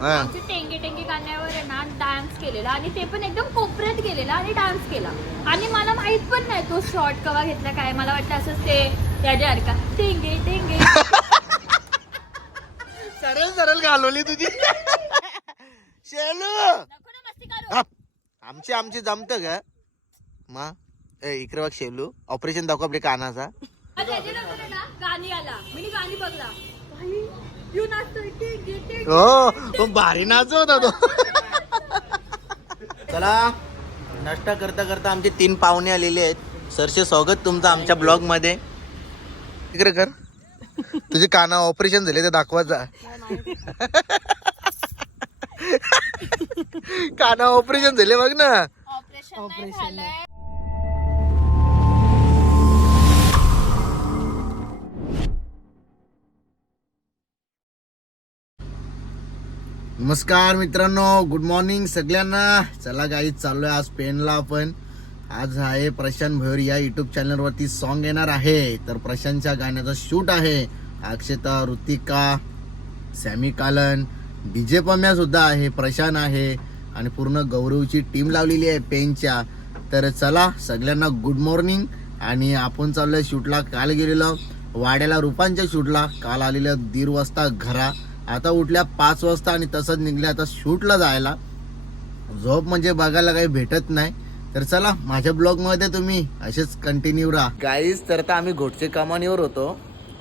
हा. आमची टेंगे टेंगे गाण्यावर आहे ना डान्स केलेला. आणि ते पण एकदम कोपऱ्यात गेलेला आणि डान्स केला. आणि मला माहीत पण नाही तो शॉर्ट कवा घेतला काय. मला वाटतं असंच ते त्याच्या का टेंगे टेंगे. सरळ सरळ घालवली तुझी. शेलू. नको ना मस्ती करू. आमची आमची जमत का मा ए इकडे बघ शेलू. ऑपरेशन दाखव आपल्या कानाचा. आणि त्याच्यानंतर आहे ना गाणी आला. मी गाणी बघला. भाई, हो पण भारी नाच होता तो. चला नाश्ता करता करता आमचे तीन पाहुणे आलेले आहेत. सरचे स्वागत तुमचं आमच्या ब्लॉगमध्ये इकडे कर. तुझे काना ऑपरेशन झाले ते दाखवायचा काना ऑपरेशन झाले बघ ना. ऑपरेशन नमस्कार मित्रांनो गुड मॉर्निंग सगळ्यांना. चला गाई चाललोय आज पेनला आपण. आज आहे प्रशांत भैर या युट्यूब चॅनलवरती सॉन्ग येणार आहे. तर प्रशांतच्या गाण्याचा शूट आहे. अक्षता ऋतिका सॅमी कालन डीजे पम्या सुद्धा आहे प्रशांत आहे आणि पूर्ण गौरवची टीम लावलेली आहे पेनच्या. तर चला सगळ्यांना गुड मॉर्निंग आणि आपण चाललोय शूटला काल गेलेलो वाड्याला रुपांच्या शूटला काल आलेलं दीड वाजता घरा. आता उठल्या पाच वाजता आणि तसंच निघल्या. आता शूटला जायला. झोप म्हणजे बघायला काही भेटत नाही. तर चला माझ्या ब्लॉगमध्ये तुम्ही असेच कंटिन्यू राहा. गाईज तर आता आम्ही घोटचे कमानीवर होतो.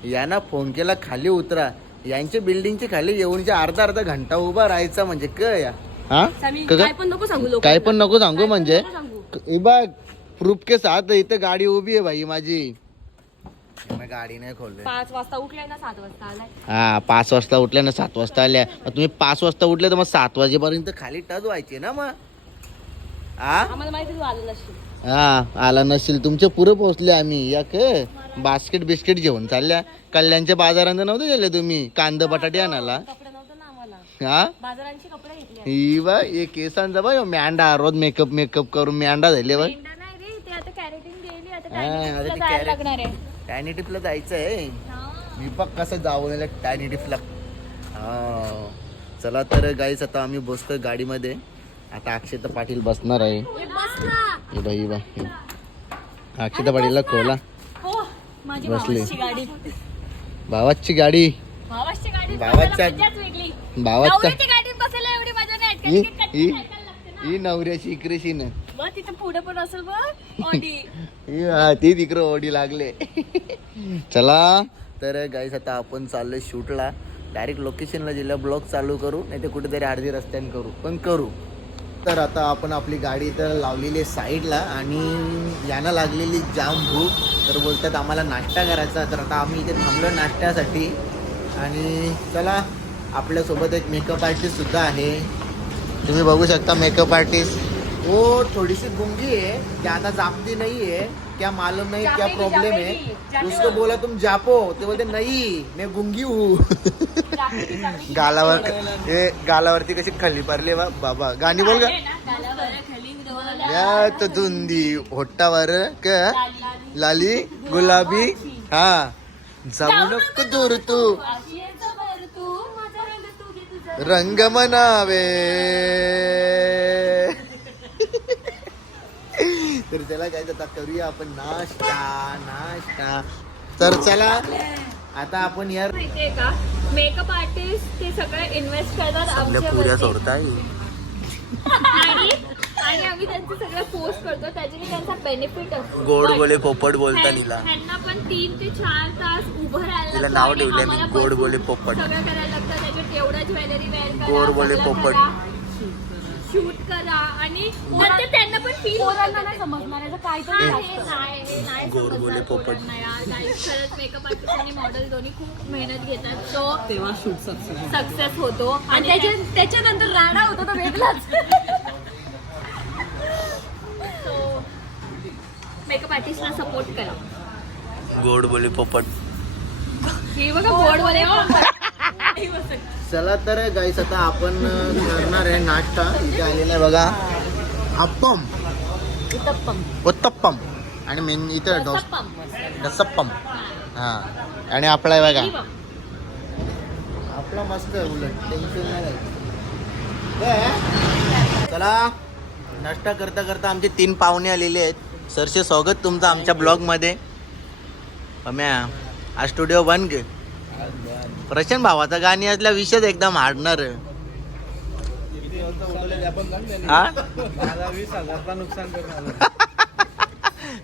यांना फोन केला खाली उतरा. यांच्या बिल्डिंगच्या खाली येऊन जे अर्धा अर्धा घंटा उभा राहायचा म्हणजे काय या. हा? काय पण नको सांगू लोक काय पण नको सांगू. म्हणजे बघ प्रूफ के साथ इथं गाडी उभी आहे भाई माझी. मी गाडी नाही खोलली. पाच वाजता उठलाय ना सात वाजता आलाय. हा पाच वाजता उठल्या ना सात वाजता आल्या. मग तुम्ही पाच वाजता उठले तर मग सात वाजेपर्यंत खाली टच व्हायचे ना मग. हा आम्हाला माहिती तू आलं नसशील. हा आला नसेल तुमच्यापुढे पोहोचले आम्ही. या क बास्केट बिस्किट घेऊन चालल्या. कल्याणच्या बाजारात नव्हते गेले तुम्ही? कांदा बटाटे आणायला. कपडे नव्हते ना आम्हाला. हा? बाजारांचे कपडे घेतले ही बा हे केसांचा बा मॅंडा रोज मेकअप मेकअप करून मॅंडा झाले नाही रे ते आता कॅरेटिन गेली आता आता कॅरेटिनला ते जायला कॅरेट- लागणार आहे. टायनी टिपला जायचंय. हा. मी बघ कसं जाऊन टायनी टिपला हा. चला तर गाईच आता आम्ही बसतोय गाडीमध्ये. आता अक्षता पाटील बसणार आहे. हे बाई हे बा. अक्षता पाटीलला खोला. हो बसले. भावाची गाडी. भावाची गाडी. भावाची गाडी भावाच्या- बसायला मजाच वेगळी. भावाचा नवऱ्याच्या गाडीत बसायला एवढी मजा नाही ही ऐकायला लागते ना. नवऱ्याची इकरेशीन बघ तिथं पुढे पण असेल बघ ऑडी. ही ती तिकडं ओढी लागले. चला तर गाईस आता आपण चाललोय शूटला. डायरेक्ट लोकेशनला जिल्हा ब्लॉग चालू करू नाही तर कुठेतरी अर्धी रस्त्याने करू. पण करू. तर आता आपण आपली गाडी तर लावलेली आहे साईडला आणि यांना लागलेली जाम भूक. तर बोलतात आम्हाला नाश्ता करायचा तर आता आम्ही इथे थांबलो नाश्त्यासाठी. आणि चला आपल्यासोबत एक मेकअप आर्टिस्ट सुद्धा आहे. तुम्ही बघू शकता मेकअप आर्टिस्ट वो थोड़ी गुंगी है क्या आता जापती नहीं है क्या मालूम नहीं क्या प्रॉब्लम है। उसको। बोला तुम जापो। ते बोलते नहीं मैं गुंगी हूँ। गालावर हे गालावरती कशी खली पडले बा बाबा। गाणी बोल का या तो धुंदी होट्टावर क? लाली. गुलाबी हा. जाऊ नको दूर तू. रंग मनावे तर चला काय आता करूया आपण नाश्ता नाश्ता. तर चला आता आपण यार माहितीये का? मेकअप आर्टिस्ट ते सगळे इन्व्हेस्ट करतात आमच्यावरती. सोडताय. आणि आम्ही त्यांचे सगळे पोस्ट करतो. त्याच्याने त्यांचा बेनिफिट असतो. गोड बोले पोपट बोलता ह्यांना पण तीन ते चार तास उभं राहायला तिला नाव मी, आम्हाला गोड बोले पोपट. सगळं करायला लागतं. त्याच्यात एवढं ज्वेलरी वेअर गोड बोले पोपट. शूट करा आणि नंतर त्यांना पण फील नाही समजणार काय गोड बोले पोपट. खरंच मेकअप आर्टिस्ट आणि मॉडेल दोन्ही खूप मेहनत घेतात. तो तेव्हा शूट सक्सेस सक्सेस होतो. आणि त्याच्या त्याच्यानंतर राडा होतो तो वेगळाच. मेकअप आर्टिस्टला सपोर्ट करा. गोड बोले पोपट. हे बघा बोर्ड वाले चला तर गाईस आता आपण करणार आहे नाश्ता. इथे आलेला आहे बघा. अप्पम उत्तप्पम. आणि मेन इथं डोस डसप्पम. हा. आणि आपला आहे बघा. आपला मस्त आहे उलट. टेन्शन नाही घ्यायचं. चला. नाश्ता करता करता आमचे तीन पाहुणे आलेले आहेत. सरचे स्वागत तुमचं आमच्या ब्लॉगमध्ये अम्या आज स्टुडिओ बंद गे प्रशांत भावाचा गाणी असल्या विषयच एकदम हाडणार हा?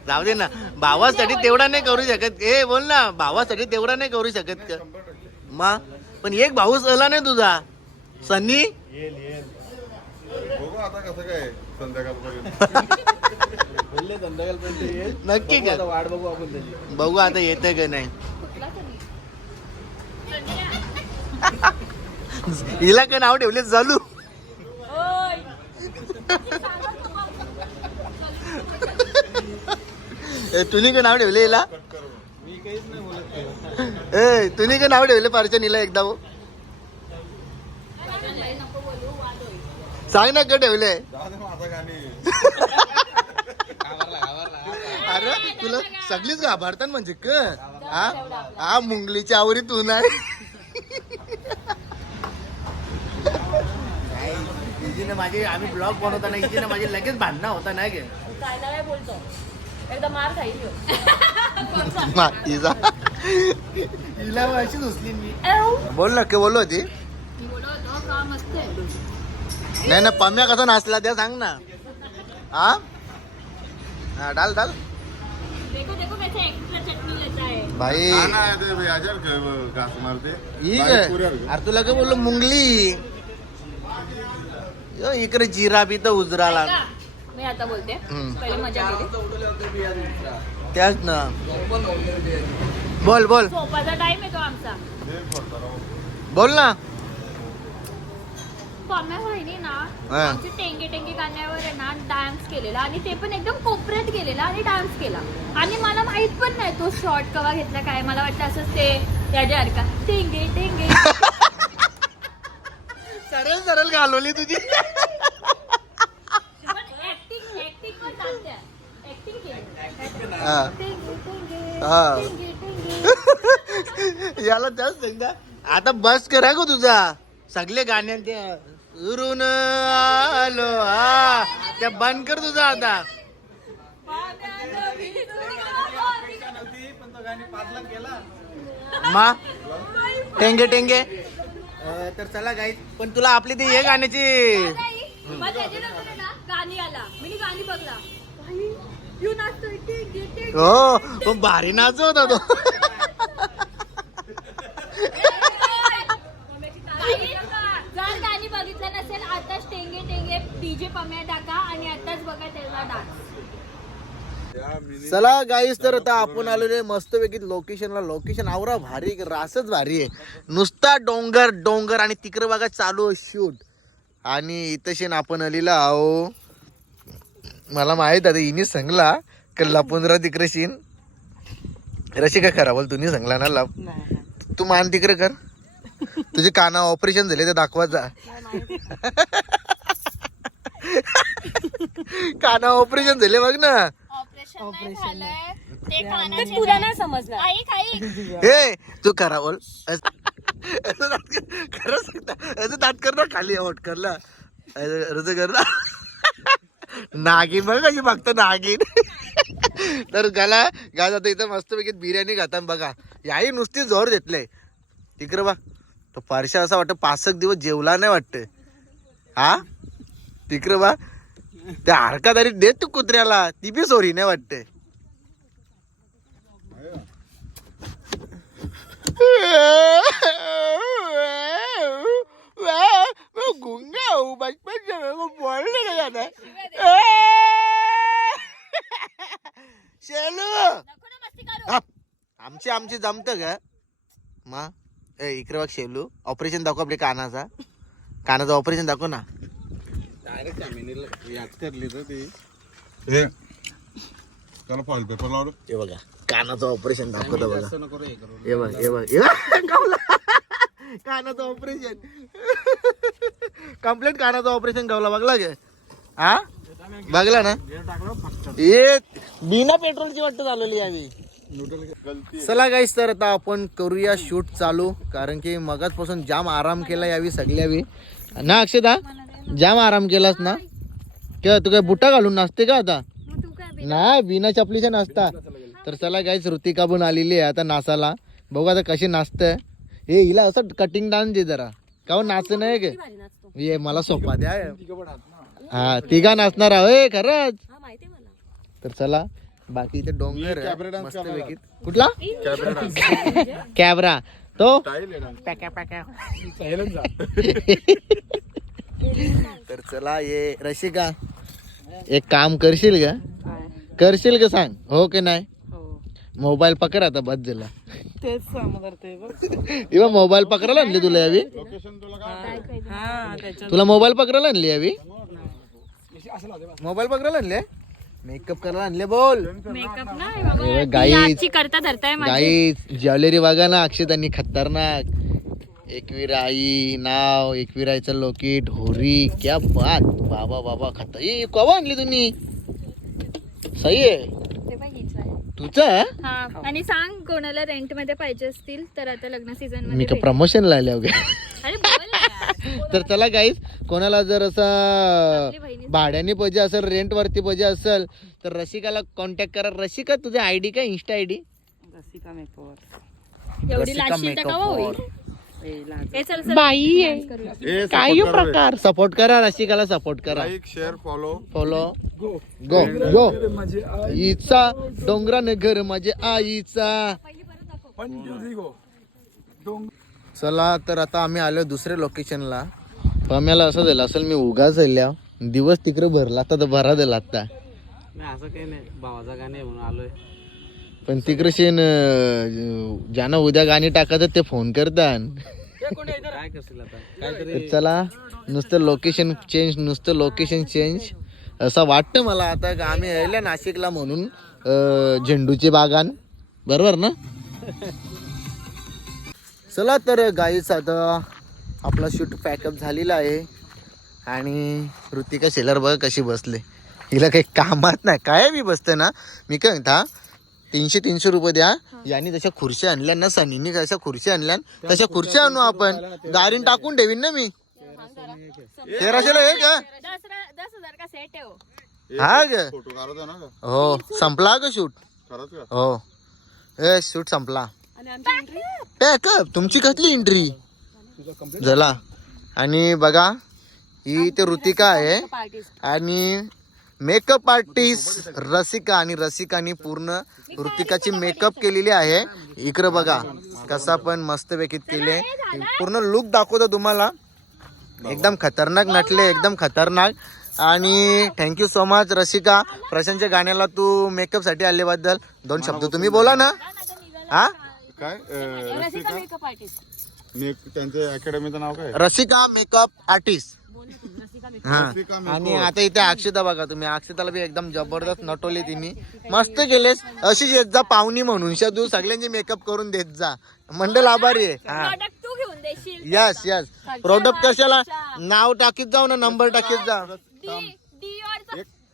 जाऊ दे ना. भावासाठी तेवढा नाही करू शकत. ए बोल ना. भावासाठी तेवढा नाही करू शकत. का मग पण एक भाऊच आला नाही तुझा. सन्नी बघू आता कसं काय संध्याकाळपर्यंत नक्की का वाट बघू आपण बघू आता येतंय का नाही. हिला काय नाव ठेवले? चालू. ए, तुम्ही काय नाव ठेवले हिला? मी काहीच नाही बोलत ए तुम्ही काय नाव ठेवले पार्शन हिला एकदा? हो? सांग ना का ठेवले? अरे तुला सगळीच घाबरतात म्हणजे क हा? हा मुंगलीची आवरी तू नाही. हिजीने माझी आम्ही ब्लॉग बनवताना हिजीने माझी लगेच भांडणं होता नाही गे काय बोलतो. एकदा मार खाईल ह्यो. मातीचा हिला अशीच उचली मी. बोल ना के बोललो होती? नाही ना पम्या कसा नाचला त्या सांग ना. हा? हा डाल डाल. काय? पुऱ्यावर घे. अरे तुला काय बोललो मुंगली। यो, इकडे जिरा बी तर उजराला मी आता बोलते. हम्म. पहिले मजा केली. त्याच ना. बोल बोल. झोपाचा टाइम आमचा. बोल ना. पम्या वहिनी ना हा. आमची टेंगे टेंगे गाण्यावर आहे ना डान्स केलेला. आणि ते पण एकदम कोपऱ्यात गेलेला आणि डान्स केला. आणि मला माहीत पण नाही तो शॉर्ट कवा घेतला काय मला वाटतं असंच ते टेंगे टेंगे. सरळ सरळ घालवली तुझी. पण ऍक्टिंग ऍक्टिंग पण चालते ऍक्टिंग केली. हा. टेंगे टेंगे हा. टेंगे टेंगे. याला त्याच एकदा. आता बस करा गो तुझा. सगळे गाण्या ते उरून आलो हा. त्या बंद कर तुझा आता मा टेंगे टेंगे. तर चला गाई पण तुला आपली ती हे गाण्याची हो पण भारी नाच होता तो काही जर गाणी बघितलं नसेल आताच टेंगे टेंगे डीजे पम्या टाका आणि आताच बघा त्याचा डान्स चला गाईस तर आता आपण आलेलो मस्त पैकी लोकेशनला लोकेशन आवरा भारी रासच भारी आहे. नुसता डोंगर डोंगर आणि तिकडे बघा चालू शूट आणि इथं शेन आपण आलेला आहो. मला माहीत आता हिनी सांगला का लपून तिकडे शिन रशी काय करा बोल तुम्ही सांगला ना लप. तू मान तिकडे कर. तुझे काना ऑपरेशन झाले ते दाखवा जा. काना ऑपरेशन झाले बघ ना. ऑपरेशन ते कानाचे तुला नाही समजणार ऐक ऐक हे तू करा बोल. खरं सांगता. असं दात कर ना खाली ओट करला असं कर ना. नागिन बघ कशी बघतो नागिन. तर गाला गाज आता इथं मस्तपैकी बिर्याणी खाताना बघा. याही नुसती जोर देतलंय तिकडे बा तो फारशा असा वाटतं पाच दिवस जेवला नाही वाटतं. हा? तिकडे बा त्या हरकादारी देत तू कुत्र्याला. ती बी सोरी नाही वाटते. गुंगा हो बचपन से मेरे को शेलू आमची आमची जमत का मा ए इकडे बघ शेलू. ऑपरेशन दाखव आपल्या कानाचा. कानाचं ऑपरेशन दाखव ना डायरेक्ट जमिनीला याच करली तर ती हे. त्याला फॉईल पेपर लावलं. हे बघा कानाचं ऑपरेशन दाखवतो बघा. हे हे हे गावला. कानाचं ऑपरेशन कंप्लीट कानाचं ऑपरेशन गावला बघला गे हा? बघला ना? हे बिना पेट्रोलची वाटत चालवली यावी गलती चला गाईस तर आता आपण करूया शूट चालू कारण की मगाचपासून जाम आराम केला यावी सगळ्यावी ना अक्षदा जाम आराम केलास ना? किंवा तू काय बुटा घालून नाचते का आता? नाही बिना चपलीच्या नाचता. तर चला गाईच ऋतिका पण आलेली आहे आता नाचाला बघू आता कशी नाचते. हे हिला असं कटिंग डान्स दे जरा. का नाच नाही गे ये मला सोपा द्या. हा तिघा नाचणार आहे खरंच तर चला बाकी इथे डोंगर कॅबरे. कुठला? कॅबरा तो? तर चला ये रशिका एक काम करशील का? करशील का सांग? हो की नाही? मोबाईल पकड आता बस झाला तेच इवा मोबाईल पकडायला आणली तुला यावी? तुला हा मोबाईल पकडायला आणली यावी? मोबाईल पकडायला आणले? मेकअप करायला आणले बोल. मेकअप गाई- करता धरताय गाई ज्वेलरी बघा ना अक्षतांनी खतरनाक. एकवीर आई नाव एकवीर आईचं लोकेट होरी क्या बात! बाबा बाबा खत ए कवा आणली तुम्ही? सही आहे? ते पण हीच आहे. तुझं? हा आणि सांग कोणाला रेंटमध्ये पाहिजे असतील तर आता लग्न सीझन मी मध्ये का भेट. प्रमोशन लावले वगैरे अरे बोल ना. यार. तर चला गाईस कोणाला जर असं आपली बहिणी भाड्याने पाहिजे असेल रेंट वरती पाहिजे असेल तर रसिकाला कॉन्टॅक्ट करा. रसिका तुझा आयडी काय इन्स्टा आयडी रसिका मेकओव्हर एवढी तर का होईल? बाई प्रकार. सपोर्ट करा रसिकाला सपोर्ट करा. लाईक शेअर फॉलो फॉलो गो गो आईचा डोंगराने घर माझे आईचा. चला तर आता आम्ही आलो दुसऱ्या लोकेशनला पम्याला असं झालं असेल मी उगाच झाल्या दिवस तिकडे भरला आता तर भरा दिला आता. नाही असं काही नाही. भावाचा गाणे म्हणून आलोय. पण तिकडे शेन अं, ज्यानं उद्या गाणी टाकत ते फोन करतात. काय करशील आता? काहीतरी तर चला नुसतं लोकेशन चेंज नुसतं लोकेशन चेंज असं वाटतं मला आता का आम्ही यायला नाशिकला म्हणून झेंडूची बागान. बरोबर ना? चला तर गाईच आता आपला शूट पॅकअप झालेला आहे. आणि ऋतिका शेलर बघ कशी बसले. हिला काही कामात नाही. काय मी बसते ना? मी काय म्हणता तीनशे तीनशे रुपये द्या. यांनी तशा खुर्च्या आणल्या ना सनीने तशा खुर्च्या आणल्या तशा खुर्च्या आणू आपण दारीन टाकून ठेवीन ना मी. तेराशेला एक हो. हा. ग. फोटो काढत आहे ना का हो संपला ग शूट. हो. ए शूट संपला. पॅकअप तुमची कसली एंट्री झाला आणि बघा ही ते ऋतिका आहे. आणि मेकअप आर्टिस्ट रसिका आणि रसिकानी पूर्ण ऋतिकाची मेकअप केलेली आहे. इकडं बघा कसा पण मस्तपैकी केले. पूर्ण लुक दाखवतो तुम्हाला. एकदम खतरनाक नटले एकदम खतरनाक. आणि thank you so much Rasika. प्रशांतच्या गाण्याला तू मेकअपसाठी आल्याबद्दल दोन शब्द तुम्ही बोला ना. हा? काय रसिका मी त्यांच्या अकॅडमीचं नाव काय? रसिका मेकअप आर्टिस्ट हा. आणि आता इथे अक्षता बघा तुम्ही. अक्षताला बी एकदम जबरदस्त नटवली तिने. मस्त केलेस. अशीच येत जा पाहुणी म्हणून. तू सगळ्यांचे मेकअप करून देत जा. मंडल आभारी आहे. हा. यस यस प्रोडक्ट कशाला? नाव टाकीत जाऊ ना नंबर टाकीत जा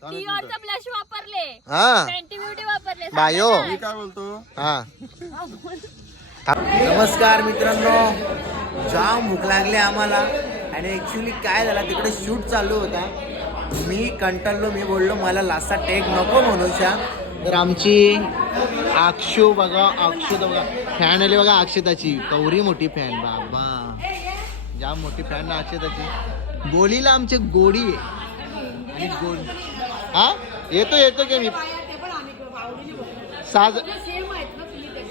ब्लश वापरले. हा. बायो. मी काय बोलतो? हा. नमस्कार मित्रांनो. जाम भूक लागली आम्हाला. आणि ऍक्च्युली काय झालं तिकडे शूट चालू होता. मी कंटाळलो मी बोललो मला लास्टा टेक नको म्हणूशा तर आमची अक्षू बघा अक्षू बघा फॅन आली बघा अक्षताची. कवरी मोठी फॅन बाबा. जाम मोठी फॅन ना अक्षताची. गोलीला आमची गोडी आहे. आणि गोड हा? येतो येतो की मी? साज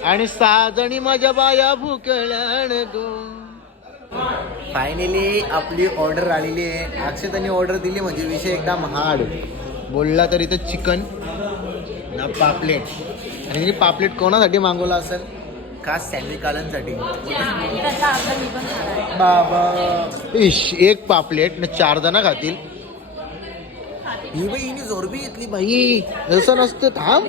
आणि साजणी माझ्या बाया भुकळण गो. फायनली आपली ऑर्डर आलेली आहे. अक्षताने ऑर्डर दिली म्हणजे विषय एकदम हार्ड बोलला तरी तर चिकन ना पापलेट. आणि तिने पापलेट कोणासाठी मागवला असेल? खास सँडविच कालांसाठी बाबा. इश एक पापलेट न चार जण खातील. ही बाई हिने जोरबी घेतली बाई. जसं नसतं थांब.